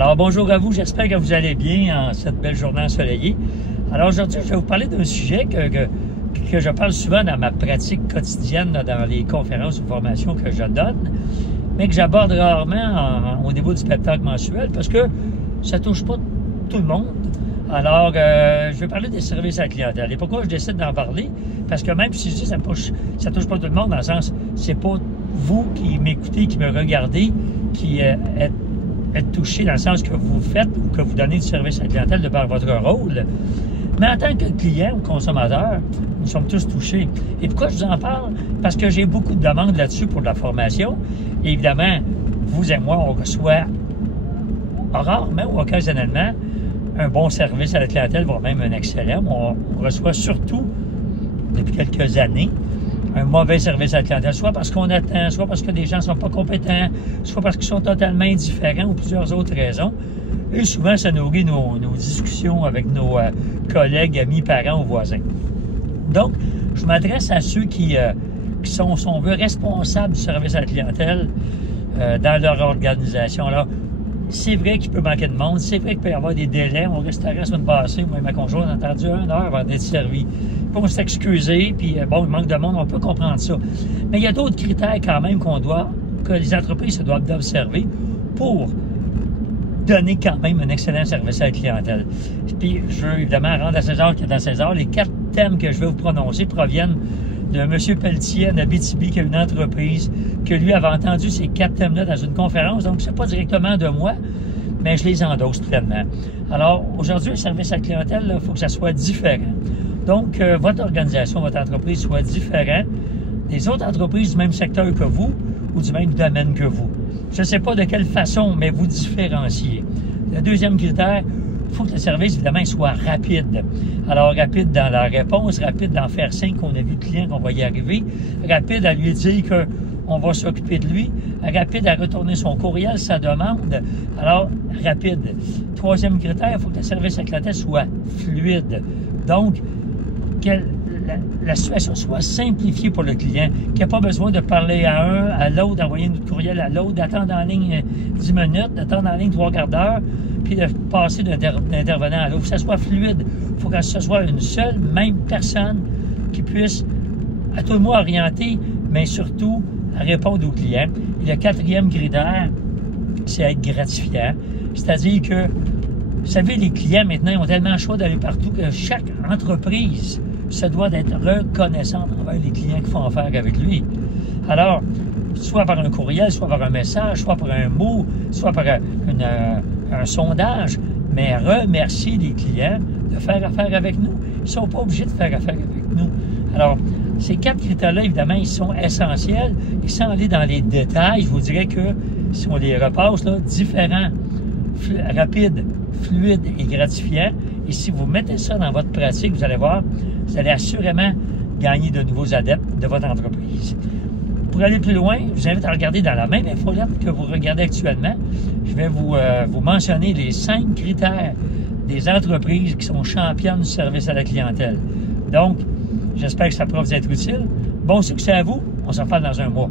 Alors, bonjour à vous, j'espère que vous allez bien en cette belle journée ensoleillée. Alors, aujourd'hui, je vais vous parler d'un sujet que je parle souvent dans ma pratique quotidienne, là, dans les conférences ou formations que je donne, mais que j'aborde rarement au niveau du spectacle mensuel parce que ça touche pas tout le monde. Alors, je vais parler des services à la clientèle. Et pourquoi je décide d'en parler? Parce que même si je dis ça touche pas tout le monde, dans le sens, c'est pas vous qui m'écoutez, qui me regardez, qui êtes touché dans le sens que vous faites ou que vous donnez du service à la clientèle de par votre rôle. Mais en tant que client ou consommateur, nous sommes tous touchés. Et pourquoi je vous en parle? Parce que j'ai beaucoup de demandes là-dessus pour de la formation. Et évidemment, vous et moi, on reçoit rarement ou occasionnellement un bon service à la clientèle, voire même un excellent. On reçoit surtout, depuis quelques années, un mauvais service à la clientèle, soit parce qu'on attend, soit parce que les gens ne sont pas compétents, soit parce qu'ils sont totalement indifférents ou plusieurs autres raisons. Et souvent, ça nourrit nos discussions avec nos collègues, amis, parents ou voisins. Donc, je m'adresse à ceux qui sont, si on veut, responsables du service à la clientèle dans leur organisation. Alors, c'est vrai qu'il peut manquer de monde, c'est vrai qu'il peut y avoir des délais. Mon restaurant, la semaine passée, moi et ma conjointe, on a attendu 1 heure avant d'être servi. Pour s'excuser, puis bon, il manque de monde, on peut comprendre ça. Mais il y a d'autres critères quand même que les entreprises se doivent d'observer pour donner quand même un excellent service à la clientèle. Puis, je veux évidemment rendre à César qui est à César. Les 4 thèmes que je vais vous prononcer proviennent de M. Pelletier en Abitibi, qui a une entreprise, que lui avait entendu ces 4 thèmes-là dans une conférence. Donc, c'est pas directement de moi, mais je les endosse pleinement. Alors, aujourd'hui, le service à la clientèle, il faut que ça soit différent. Donc, votre organisation, votre entreprise soit différente des autres entreprises du même secteur que vous ou du même domaine que vous. Je ne sais pas de quelle façon, mais vous différenciez. Le deuxième critère, il faut que le service, évidemment, soit rapide. Alors, rapide dans la réponse, rapide d'en faire signe qu'on a vu le client, qu'on va y arriver, rapide à lui dire qu'on va s'occuper de lui, rapide à retourner son courriel, sa demande. Alors, rapide. Troisième critère, il faut que le service à la clientèle soit fluide. Donc, que la situation soit simplifiée pour le client, qu'il n'y ait pas besoin de parler à un, à l'autre, d'envoyer un courriel à l'autre, d'attendre en ligne 10 minutes, d'attendre en ligne 3/4 d'heure, puis de passer d'un intervenant à l'autre. Il faut que ça soit fluide. Il faut que ce soit une seule, même personne qui puisse à tout le moins orienter, mais surtout à répondre aux clients. Et le 4e critère, c'est être gratifiant. C'est-à-dire que, vous savez, les clients, maintenant, ils ont tellement le choix d'aller partout que chaque entreprise se doit d'être reconnaissante envers les clients qui font affaire avec lui. Alors, soit par un courriel, soit par un message, soit par un mot, soit par un sondage, mais remercier les clients de faire affaire avec nous. Ils ne sont pas obligés de faire affaire avec nous. Alors, ces 4 critères-là, évidemment, ils sont essentiels. Et sans aller dans les détails, je vous dirais que si on les repasse, là, différents, rapides, fluide et gratifiant. Et si vous mettez ça dans votre pratique, vous allez voir, vous allez assurément gagner de nouveaux adeptes de votre entreprise. Pour aller plus loin, je vous invite à regarder dans la même infolette que vous regardez actuellement. Je vais vous mentionner les 5 critères des entreprises qui sont championnes du service à la clientèle. Donc, j'espère que ça pourra vous être utile. Bon succès à vous. On se reparle dans un mois.